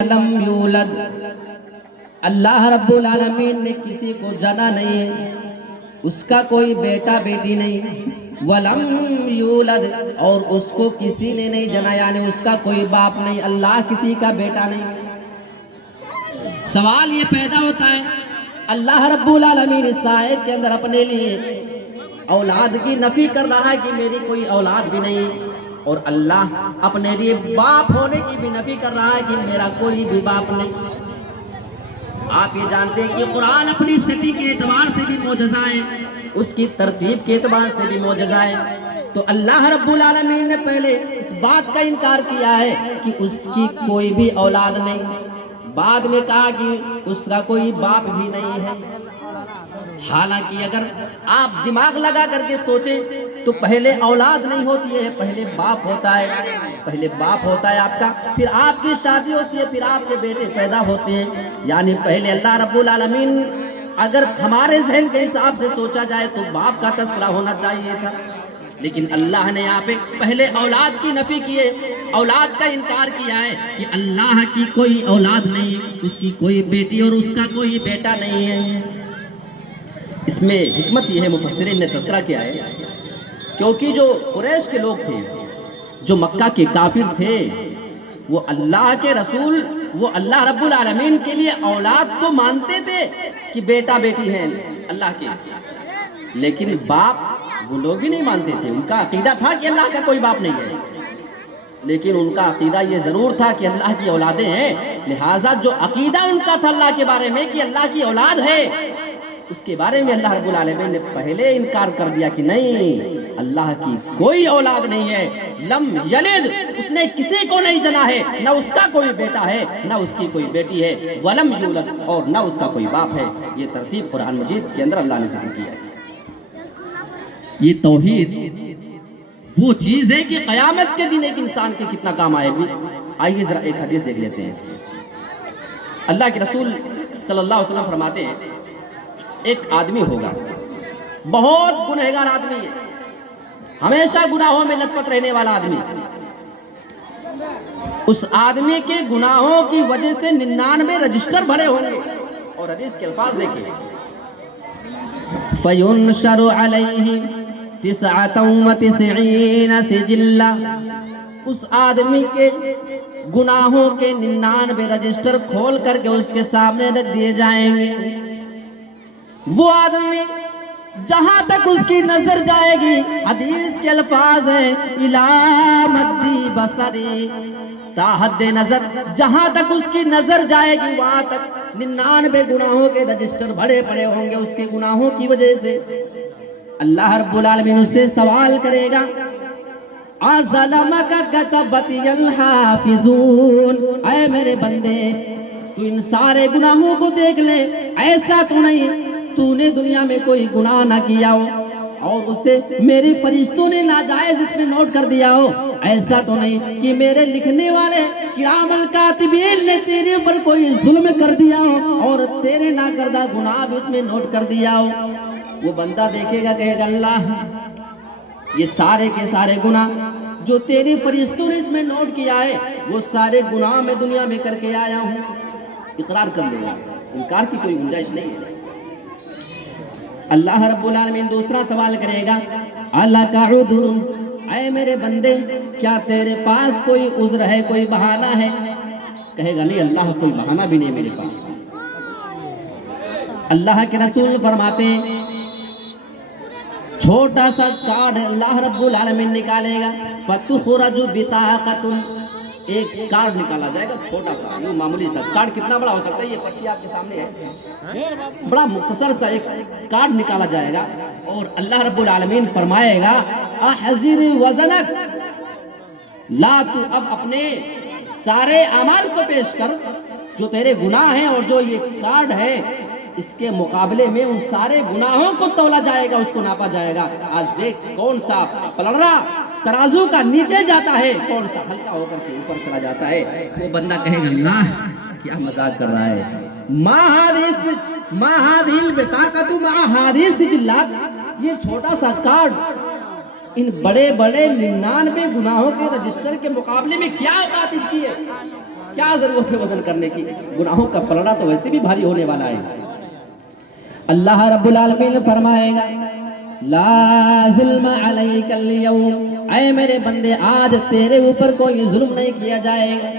لم یولد، اللہ رب العالمین نے کسی کو جنا نہیں ہے، اس کا کوئی بیٹا بیٹی نہیں، ولم یولد، اور اس کو کسی نے نہیں جنا، یعنی اس کا کوئی باپ نہیں، اللہ کسی کا بیٹا نہیں۔ سوال یہ پیدا ہوتا ہے، اللہ رب العالمین اس آیت کے اندر اپنے لیے اولاد کی نفی کر رہا ہے کہ میری کوئی اولاد بھی نہیں، اور اللہ اپنے لیے باپ ہونے کی بھی نفی کر رہا ہے کہ میرا کوئی بھی باپ نہیں۔ آپ یہ جانتے ہیں کہ قرآن اپنی سٹی کے اعتبار سے بھی معجزہ ہے، اس کی ترتیب کے اعتبار سے بھی معجزہ ہے۔ تو اللہ رب العالمین نے پہلے اس بات کا انکار کیا ہے کہ اس کی کوئی بھی اولاد نہیں، بعد میں کہا کہ اس کا کوئی باپ بھی نہیں ہے۔ حالانکہ اگر آپ دماغ لگا کر کے سوچیں تو پہلے اولاد نہیں ہوتی ہے، پہلے باپ ہوتا ہے، پہلے باپ ہوتا ہے آپ کا، پھر آپ کی شادی ہوتی ہے، پھر آپ کے بیٹے پیدا ہوتے ہیں۔ یعنی پہلے اللہ رب العالمین، اگر ہمارے ذہن کے حساب سے سوچا جائے تو باپ کا تذکرہ ہونا چاہیے تھا، لیکن اللہ نے یہاں پہ پہلے اولاد کی نفی کی ہے، اولاد کا انکار کیا ہے کہ اللہ کی کوئی اولاد نہیں ہے، اس کی کوئی بیٹی اور اس کا کوئی بیٹا نہیں ہے۔ اس میں حکمت یہ ہے، مفسرین نے تذکرہ کیا ہے، کیونکہ جو قریش کے لوگ تھے، جو مکہ کے کافر تھے، وہ اللہ کے رسول، وہ اللہ رب العالمین کے لیے اولاد تو مانتے تھے کہ بیٹا بیٹی ہیں اللہ کے، لیکن باپ وہ لوگ بھی نہیں مانتے تھے۔ ان کا عقیدہ تھا کہ اللہ کا کوئی باپ نہیں ہے، لیکن ان کا عقیدہ یہ ضرور تھا کہ اللہ کی اولادیں ہیں، لہٰذا جو عقیدہ ان کا تھا اللہ کے بارے میں کہ اللہ کی اولاد ہے، اس کے بارے میں اللہ رب العالمین نے پہلے انکار کر دیا کہ نہیں، اللہ کی کوئی اولاد نہیں ہے۔ لم یلد، اس نے کسی کو نہیں جنا ہے، نہ اس کا کوئی بیٹا ہے، نہ اس کی کوئی بیٹی ہے، ولم یولد، اور نہ اس کا کوئی باپ ہے۔ یہ ترتیب قرآن مجید کے اندر اللہ نے ذکر کیا ہے۔ یہ توحید وہ چیز ہے کہ قیامت کے دن ایک انسان کے کتنا کام آئے گی۔ آئیے ذرا ایک حدیث دیکھ لیتے ہیں۔ اللہ کے رسول صلی اللہ علیہ وسلم فرماتے ہیں، ایک آدمی ہوگا، بہت گنہگار آدمی ہے، ہمیشہ گناہوں میں لت پت رہنے والا آدمی۔ اس آدمی کے گناہوں کی وجہ سے 99 رجسٹر بھرے ہوں گے، اور حدیث کے الفاظ دیکھیں، فَيُنْشَرُ عَلَيْهِ 99 سجلہ، اس آدمی کے گناہوں کے 99 رجسٹر کھول کر کے اس کے سامنے رکھ دیے جائیں گے۔ وہ آدمی جہاں تک اس کی نظر جائے گی، حدیث کے الفاظ ہیں، اِلَىٰ مَدِّ بَصَرِهِ، تا حد نظر، جہاں تک اس کی نظر جائے گی وہاں تک 99 گناہوں کے رجسٹر بھرے پڑے ہوں گے اس کے گناہوں کی وجہ سے۔ اللہ رب العالمین اس سے سوال کرے گا، اَظَلَمَكَ كَتَبَتِيَ الْحَافِظُونَ، اے میرے بندے، تو ان سارے گناہوں کو دیکھ لے، ایسا تو نہیں تو نے دنیا میں کوئی گناہ نہ کیا ہو اور اسے میرے فرشتوں نے ناجائز اس میں نوٹ کر دیا ہو، ایسا تو نہیں کہ میرے لکھنے والے کرام الکاتبین نے تیرے اوپر کوئی ظلم کر دیا ہو اور تیرے نہ کردہ گناہ بھی اس میں نوٹ کر دیا ہو۔ وہ بندہ دیکھے گا، کہے گا، اللہ یہ سارے کے سارے گناہ جو تیرے فرشتوں نے اس میں نوٹ کیا ہے، وہ سارے گناہ میں دنیا میں کر کے آیا ہوں۔ اقرار کر لے گا، انکار کی کوئی گنجائش نہیں ہے۔ اللہ رب العالمین دوسرا سوال کرے گا، اَلَكَ عُذْرٌ، اے میرے بندے، کیا تیرے پاس کوئی عذر ہے، کوئی بہانہ ہے؟ کہے گا، نہیں اللہ، کوئی بہانہ بھی نہیں میرے پاس۔ اللہ کے رسول فرماتے ہیں، چھوٹا سا کارڈ اللہ رب العالمین نکالے گا، فَتُخْرَجُ بِطَاقَةٌ، ایک کارڈ نکالا جائے گا، چھوٹا سا، یہ معمولی سا کارڈ کتنا بڑا ہو سکتا ہے؟ یہ پرچی آپ کے سامنے ہے، بڑا مختصر سا ایک کارڈ نکالا جائے گا، اور اللہ رب العالمین فرمائے گا، احذر وزنک، لا، تو اب اپنے سارے اعمال کو پیش کر، جو تیرے گناہ ہیں اور جو یہ کارڈ ہے، اس کے مقابلے میں ان سارے گناہوں کو تولا جائے گا، اس کو ناپا جائے گا۔ آج دیکھ کون سا پلڑا ترازو کا نیچے جاتا ہے، کون سا ہلکا ہو کر کے اوپر چلا جاتا ہے۔ وہ بندہ کہے گا، اللہ کیا مذاق کر رہا ہے، ما هذه البطاقة مع هذه السجلات، یہ چھوٹا سا کارڈ ان بڑے بڑے 99 گناہوں کے رجسٹر کے مقابلے میں کیا اوقات اس کی ہے؟ کیا ضرورت ہے وزن کرنے کی؟ گناہوں کا پلڑا تو ویسے بھی بھاری ہونے والا ہے۔ اللہ رب العالمین فرمائے گا لا ظلم علیک اليوم، اے میرے بندے آج تیرے اوپر کوئی ظلم نہیں کیا جائے گا۔